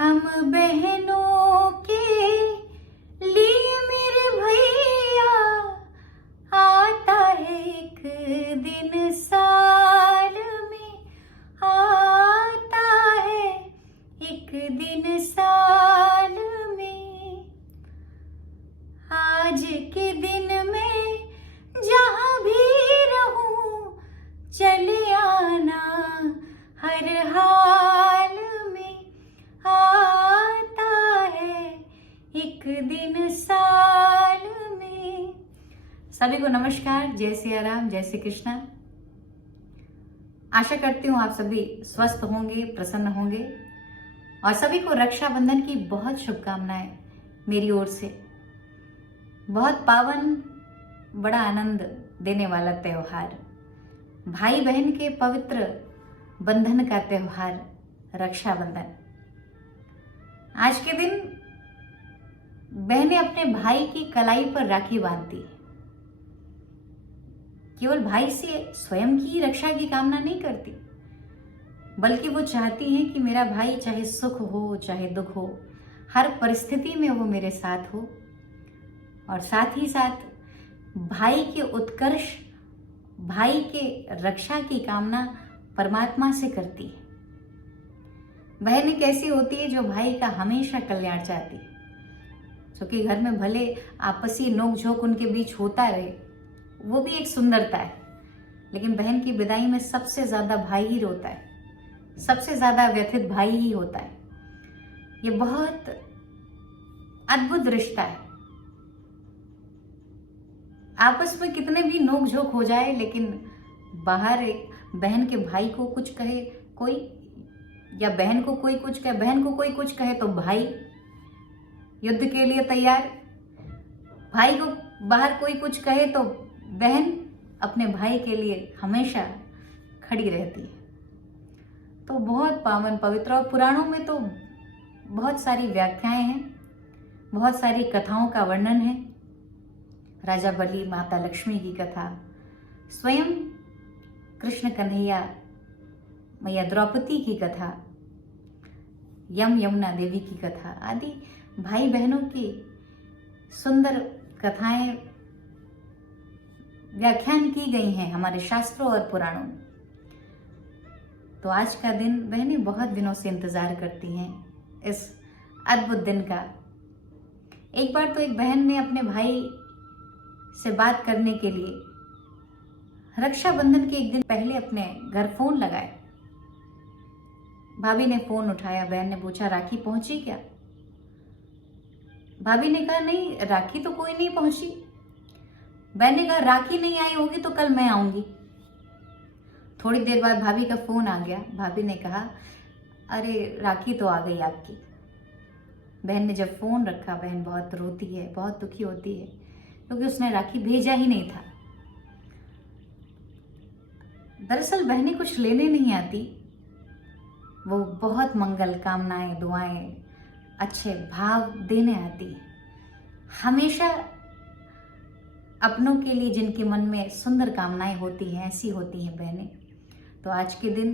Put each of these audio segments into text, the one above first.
हम बहनों के लिए मेरे भैया आता है एक दिन साल में, आता है एक दिन साल में। आज के दिन में जहाँ भी रहूं चले आना हर हाल में, आता है एक दिन साल में। सभी को नमस्कार, जय सिया राम, जय श्री कृष्णा। आशा करती हूँ आप सभी स्वस्थ होंगे, प्रसन्न होंगे और सभी को रक्षाबंधन की बहुत शुभकामनाएं मेरी ओर से। बहुत पावन, बड़ा आनंद देने वाला त्योहार, भाई बहन के पवित्र बंधन का त्योहार रक्षाबंधन। आज के दिन बहनें अपने भाई की कलाई पर राखी बांधती है। केवल भाई से स्वयं की रक्षा की कामना नहीं करती, बल्कि वो चाहती हैं कि मेरा भाई चाहे सुख हो चाहे दुख हो, हर परिस्थिति में वो मेरे साथ हो। और साथ ही साथ भाई के उत्कर्ष, भाई के रक्षा की कामना परमात्मा से करती है। बहन एक ऐसी होती है जो भाई का हमेशा कल्याण चाहती है। क्योंकि घर में भले आपसी नोक-झोंक उनके बीच होता रहे, वो भी एक सुंदरता है, लेकिन बहन की विदाई में सबसे ज्यादा भाई ही रोता है, सबसे ज्यादा व्यथित भाई ही होता है। ये बहुत अद्भुत रिश्ता है। आपस में कितने भी नोक झोंक हो जाए, लेकिन बाहर एक बहन के भाई को कुछ कहे कोई, या बहन को कोई कुछ कहे, बहन को कोई कुछ कहे तो भाई युद्ध के लिए तैयार। भाई को बाहर कोई कुछ कहे तो बहन अपने भाई के लिए हमेशा खड़ी रहती है। तो बहुत पावन पवित्र, और पुराणों में तो बहुत सारी व्याख्याएं हैं, बहुत सारी कथाओं का वर्णन है। राजा बलि, माता लक्ष्मी की कथा, स्वयं कृष्ण कन्हैया, मैया द्रौपदी की कथा, यमुना देवी की कथा आदि भाई बहनों की सुंदर कथाएं व्याख्यान की गई हैं हमारे शास्त्रों और पुराणों में। तो आज का दिन बहनें बहुत दिनों से इंतजार करती हैं, इस अद्भुत दिन का। एक बार तो एक बहन ने अपने भाई से बात करने के लिए रक्षाबंधन के एक दिन पहले अपने घर फोन लगाए। भाभी ने फोन उठाया, बहन ने पूछा राखी पहुंची क्या? भाभी ने कहा नहीं, राखी तो कोई नहीं पहुंची। बहन ने कहा राखी नहीं आई होगी तो कल मैं आऊंगी। थोड़ी देर बाद भाभी का फोन आ गया। भाभी ने कहा अरे राखी तो आ गई आपकी। बहन ने जब फोन रखा, बहन बहुत रोती है, बहुत दुखी होती है, क्योंकि उसने राखी भेजा ही नहीं था। दरअसल बहनें कुछ लेने नहीं आती, वो बहुत मंगल कामनाएं, दुआएं, अच्छे भाव देने आती है। हमेशा अपनों के लिए जिनके मन में सुंदर कामनाएं होती हैं, ऐसी होती हैं बहनें। तो आज के दिन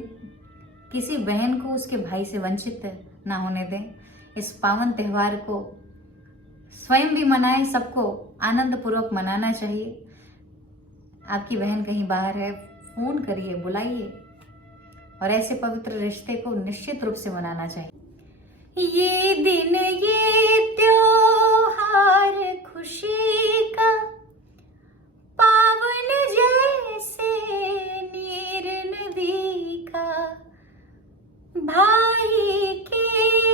किसी बहन को उसके भाई से वंचित ना होने दें। इस पावन त्योहार को स्वयं भी मनाएं, सबको आनंद पूर्वक मनाना चाहिए। आपकी बहन कहीं बाहर है, फोन करिए, बुलाइए, और ऐसे पवित्र रिश्ते को निश्चित रूप से मनाना चाहिए। ये दिन, ये त्योहार खुशी का, पावन जैसे नीर नदी का, भाई के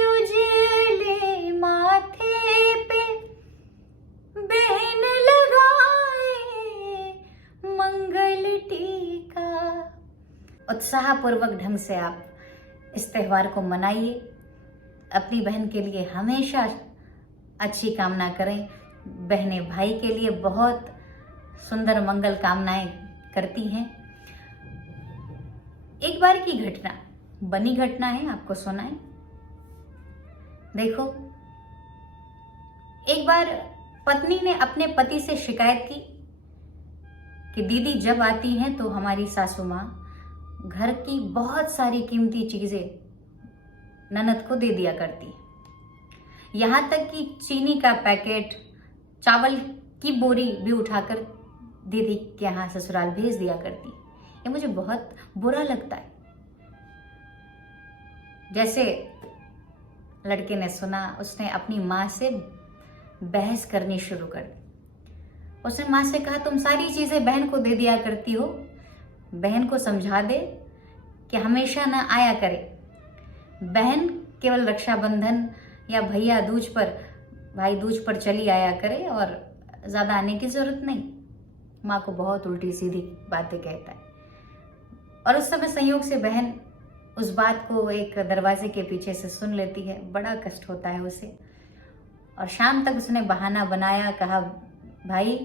उजले माथे पे बहन लगाए मंगल टीका। उत्साहपूर्वक ढंग से आप इस त्योहार को मनाइए। अपनी बहन के लिए हमेशा अच्छी कामना करें। बहनें भाई के लिए बहुत सुंदर मंगल कामनाएं करती हैं। एक बार की घटना, बनी घटना है, आपको सुनाएं। देखो, एक बार पत्नी ने अपने पति से शिकायत की कि दीदी जब आती हैं तो हमारी सासू माँ घर की बहुत सारी कीमती चीजें ननद को दे दिया करती है। यहाँ तक कि चीनी का पैकेट, चावल की बोरी भी उठाकर दीदी के यहाँ ससुराल भेज दिया करती। ये मुझे बहुत बुरा लगता है। जैसे लड़के ने सुना, उसने अपनी माँ से बहस करनी शुरू कर दी। उसने माँ से कहा, तुम सारी चीज़ें बहन को दे दिया करती हो, बहन को समझा दे कि हमेशा ना आया करे। बहन केवल रक्षाबंधन या भैया दूज पर, भाई दूज पर चली आया करे और ज़्यादा आने की ज़रूरत नहीं। माँ को बहुत उल्टी सीधी बातें कहता है। और उस समय संयोग से बहन उस बात को एक दरवाजे के पीछे से सुन लेती है। बड़ा कष्ट होता है उसे। और शाम तक उसने बहाना बनाया, कहा भाई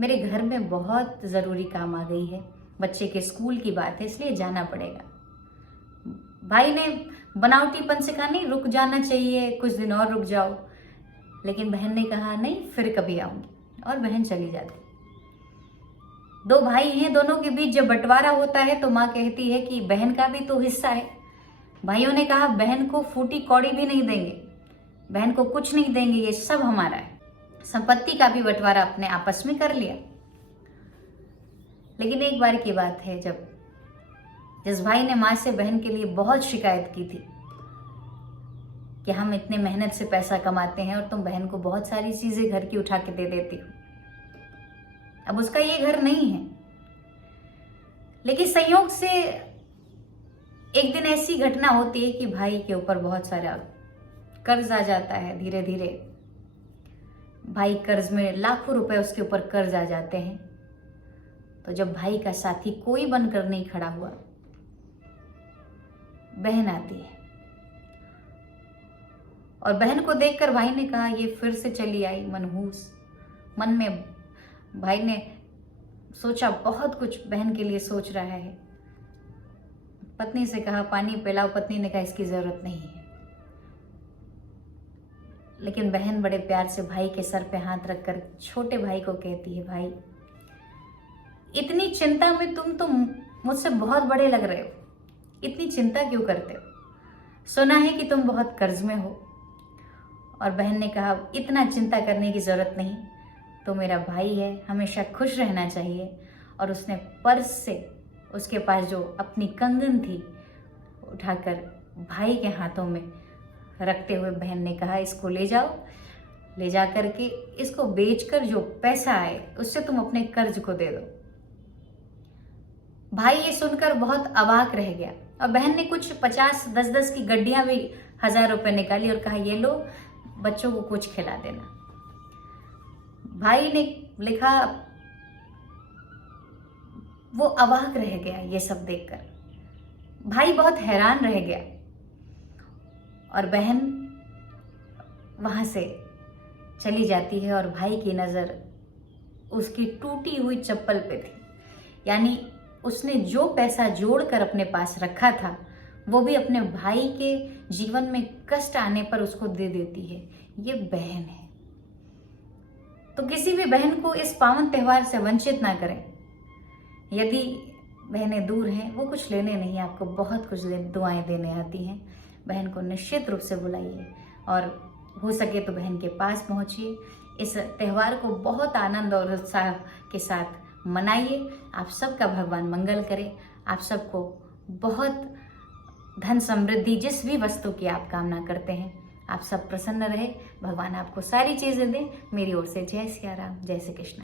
मेरे घर में बहुत ज़रूरी काम आ गई है, बच्चे के स्कूल की बात है, इसलिए जाना पड़ेगा। भाई ने बनावटीपन से कहा, नहीं रुक जाना चाहिए, कुछ दिन और रुक जाओ। लेकिन बहन ने कहा नहीं, फिर कभी आऊँगी, और बहन चली जाती। दो भाई हैं, दोनों के बीच जब बंटवारा होता है तो माँ कहती है कि बहन का भी तो हिस्सा है। भाइयों ने कहा बहन को फूटी कौड़ी भी नहीं देंगे, बहन को कुछ नहीं देंगे, ये सब हमारा है। संपत्ति का भी बंटवारा अपने आपस में कर लिया। लेकिन एक बार की बात है, जब जिस भाई ने माँ से बहन के लिए बहुत शिकायत की थी कि हम इतने मेहनत से पैसा कमाते हैं और तुम बहन को बहुत सारी चीजें घर की उठा के दे देती हो, अब उसका ये घर नहीं है। लेकिन संयोग से एक दिन ऐसी घटना होती है कि भाई के ऊपर बहुत सारा कर्ज आ जाता है। धीरे धीरे भाई कर्ज में, लाखों रुपए उसके ऊपर कर्ज आ जाते हैं। तो जब भाई का साथी कोई बनकर नहीं खड़ा हुआ, बहन आती है। और बहन को देखकर भाई ने कहा, ये फिर से चली आई मनहूस। मन में भाई ने सोचा, बहुत कुछ बहन के लिए सोच रहा है। पत्नी से कहा पानी पिलाओ। पत्नी ने कहा इसकी जरूरत नहीं है। लेकिन बहन बड़े प्यार से भाई के सर पे हाथ रखकर छोटे भाई को कहती है, भाई इतनी चिंता में तुम तो मुझसे बहुत बड़े लग रहे हो, इतनी चिंता क्यों करते हो? सुना है कि तुम बहुत कर्ज में हो। और बहन ने कहा इतना चिंता करने की जरूरत नहीं, तो मेरा भाई है, हमेशा खुश रहना चाहिए। और उसने पर्स से उसके पास जो अपनी कंगन थी उठाकर भाई के हाथों में रखते हुए बहन ने कहा, इसको ले जाओ, ले जा करके इसको बेचकर जो पैसा आए उससे तुम अपने कर्ज को दे दो। भाई ये सुनकर बहुत अवाक रह गया। और बहन ने कुछ 50-10 की गड्डियां भी 1000 रुपए निकाली और कहा, ये लो, बच्चों को कुछ खिला देना। भाई ने लिखा, वो अवाक रह गया ये सब देखकर। भाई बहुत हैरान रह गया। और बहन वहां से चली जाती है और भाई की नजर उसकी टूटी हुई चप्पल पे थी। यानी उसने जो पैसा जोड़कर अपने पास रखा था वो भी अपने भाई के जीवन में कष्ट आने पर उसको दे देती है। ये बहन है। तो किसी भी बहन को इस पावन त्योहार से वंचित ना करें। यदि बहनें दूर हैं, वो कुछ लेने नहीं, आपको बहुत कुछ दुआएं देने आती हैं। बहन को निश्चित रूप से बुलाइए और हो सके तो बहन के पास पहुंचिए। इस त्यौहार को बहुत आनंद और उत्साह के साथ मनाइए। आप सबका भगवान मंगल करे। आप सबको बहुत धन समृद्धि, जिस भी वस्तु की आप कामना करते हैं, आप सब प्रसन्न रहे। भगवान आपको सारी चीज़ें दे। मेरी ओर से जय सिया राम, जय श्री कृष्ण।